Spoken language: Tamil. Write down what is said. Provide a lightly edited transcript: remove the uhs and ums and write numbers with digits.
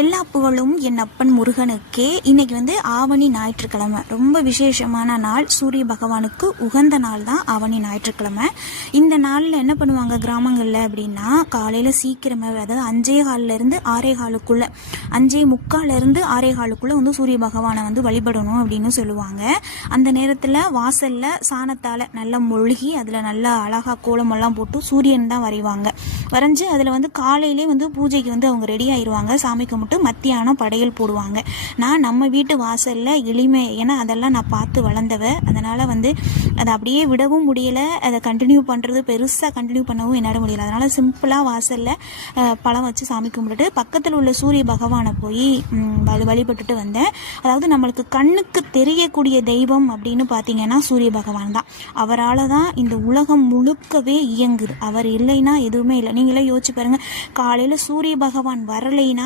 எல்லா புகழும் என் அப்பன் முருகனுக்கே. இன்னைக்கு ஆவணி ஞாயிற்றுக்கிழமை, ரொம்ப விசேஷமான நாள். சூரிய பகவானுக்கு உகந்த நாள் தான் ஆவணி ஞாயிற்றுக்கிழமை. இந்த நாளில் என்ன பண்ணுவாங்க கிராமங்களில் அப்படின்னா, காலையில் சீக்கிரமே, அதாவது 5:15 6:15 5:45 6:15 சூரிய பகவானை வழிபடணும் அப்படின்னு சொல்லுவாங்க. அந்த நேரத்தில் வாசலில் சாணத்தால் நல்லா மொழுகி அதில் நல்லா அழகாக கோலமெல்லாம் போட்டு சூரியன் தான் வரைவாங்க. வரைஞ்சி அதில் காலையிலே பூஜைக்கு அவங்க ரெடி ஆயிடுவாங்க. சாமி கும்பிட்டு மத்தியானம் படையல் போடுவாங்க. நான் நம்ம வீட்டு வாசலில் எளிமை, ஏன்னா அதெல்லாம் நான் பார்த்து வளர்ந்தவ, அதனால் அதை அப்படியே விடவும் முடியலை. அதை கண்டினியூ பண்ணுறது, பெருசாக கண்டினியூ பண்ணவும் என்னால் முடியலை. அதனால் சிம்பிளாக வாசலில் பழம் வச்சு சாமி கும்பிட்டுட்டு பக்கத்தில் உள்ள சூரிய பகவானை போய் வழிபட்டுட்டு வந்தேன். அதாவது நம்மளுக்கு கண்ணுக்கு தெரியக்கூடிய தெய்வம் அப்படின்னு பார்த்தீங்கன்னா சூரிய பகவான் தான். அவரால் தான் இந்த உலகம் முழுக்கவே இயங்குது. அவர் இல்லைன்னா எதுவுமே இல்லை. நீங்களே யோசிச்சு பாருங்கள், காலையில் சூரிய பகவான் வரலைன்னா